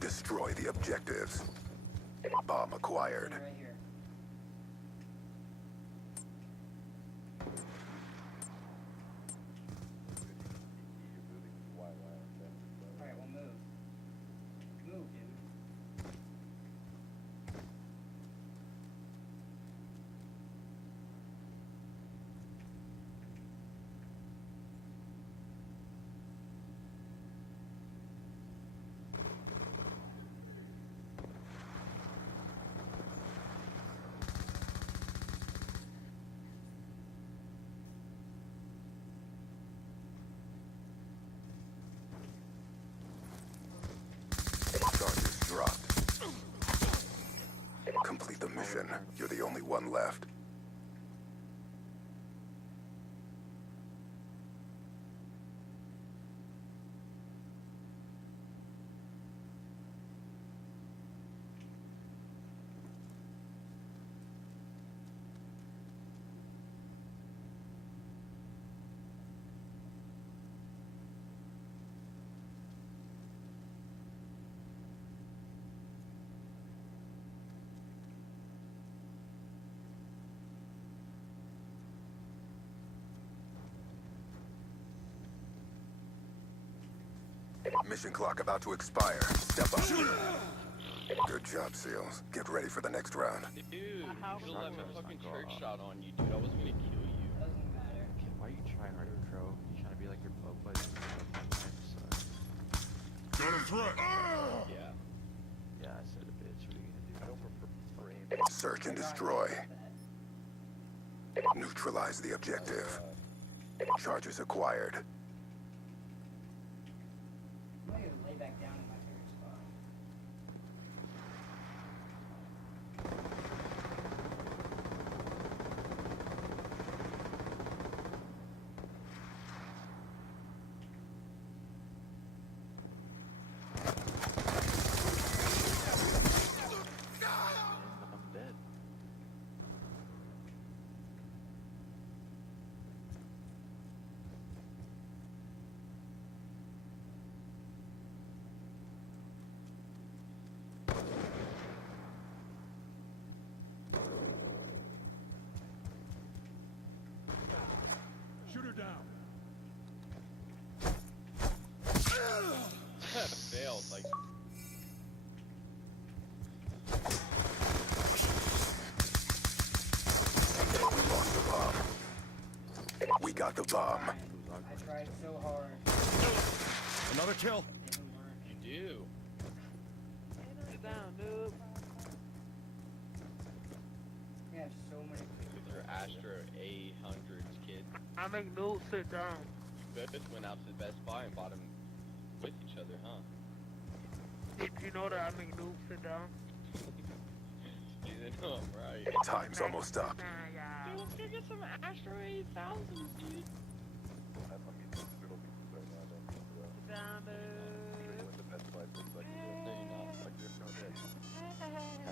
Destroy the objectives. Bomb acquired. Right here. Alright, well move. Move, dude. Charges dropped. Complete the mission. You're the only one left. Mission clock about to expire. Step up. Good job, SEALs. Get ready for the next round. Dude, you should've let my fucking trick shot on you, dude. I wasn't gonna kill you. Doesn't matter. Why are you trying harder, Crow? You trying to be like your bug buddy? Got a threat! Yeah. Yeah, I said a bitch. What are you gonna do? I don't prefer aim. Search and destroy. Neutralize the objective. Charges acquired. I'm gonna lay back down in my favorite spot. I'm dead. Shoot her down. Failed, like. We lost the bomb. We got the bomb. I tried so hard. Another kill. It didn't work. You do. Sit down, dude. We have so many. With your Astra A100s, kid. I make no sit down. You both went out to Best Buy and bought them with each other, huh? Did you know that I make no sit down? You know I'm right. Time's almost up. Nah, yeah. Dude, let's go get some Astra A1000s, dude. Sit down, dude.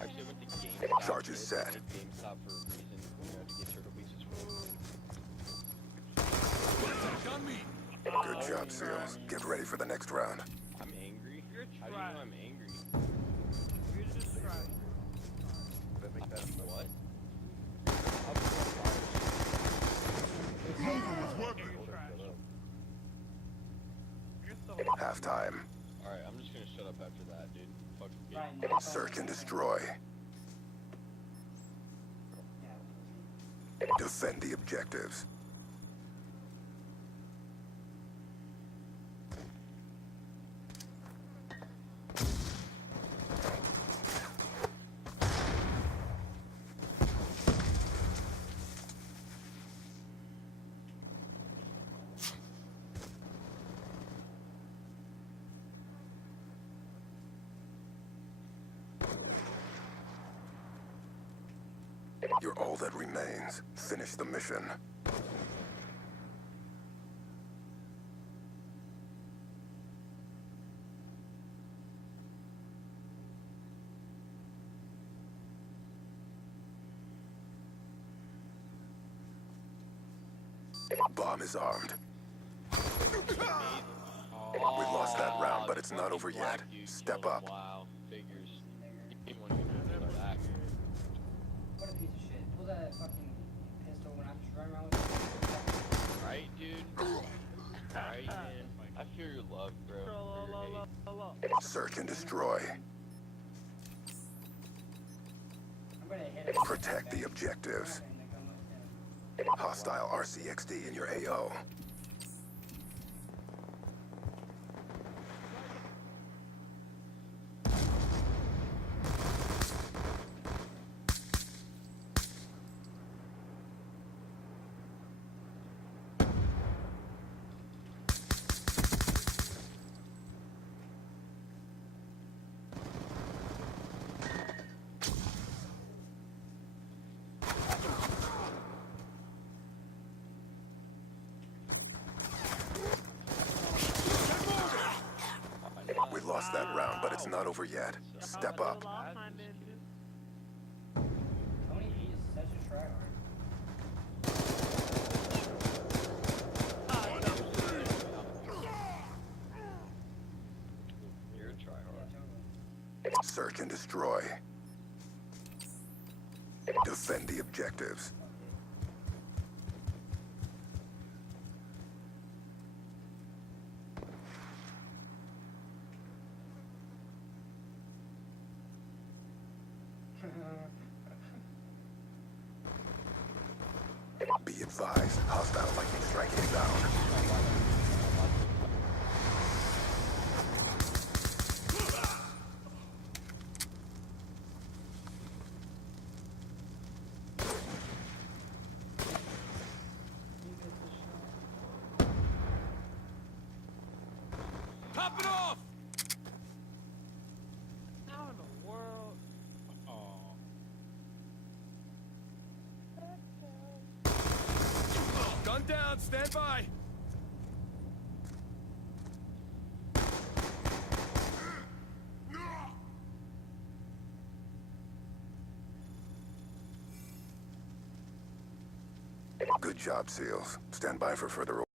Actually, I went to GameStop. Charges dude. set. I went to GameStop for a reason, you know, to get Turtle Beaches for Gun me. Good job, SEALs. Get ready for the next round. I'm angry. You're How do you trash. know I'm angry? You're just trash. What? You're trash. You're so Halftime. Alright, I'm just gonna shut up after that, dude. Fucking game. Right now. Search and destroy. Yeah. Defend the objectives. You're all that remains. Finish the mission. Bomb is armed. Oh, We lost that round, but the it's not fucking over black yet. dude Step killed him. up. Wow, figures. He didn't want to start acting. What a piece of shit. Pull that fucking pistol when I'm just running around with it. Right, dude? Right, man? I feel your love, bro. For your hate. Search and destroy. I'm gonna hit him. Protect the objectives. I'm not gonna come with him. Hostile RCXD in your AO. We lost that round, but it's not over yet. Step up. Tony V is such a tryhard. You're a tryhard. Yeah, totally. Search and destroy. Defend the objectives. Be advised, hostile lightning strike inbound. Top it off! How in the world? Gun down, stand by! Good job, SEALs. Stand by for further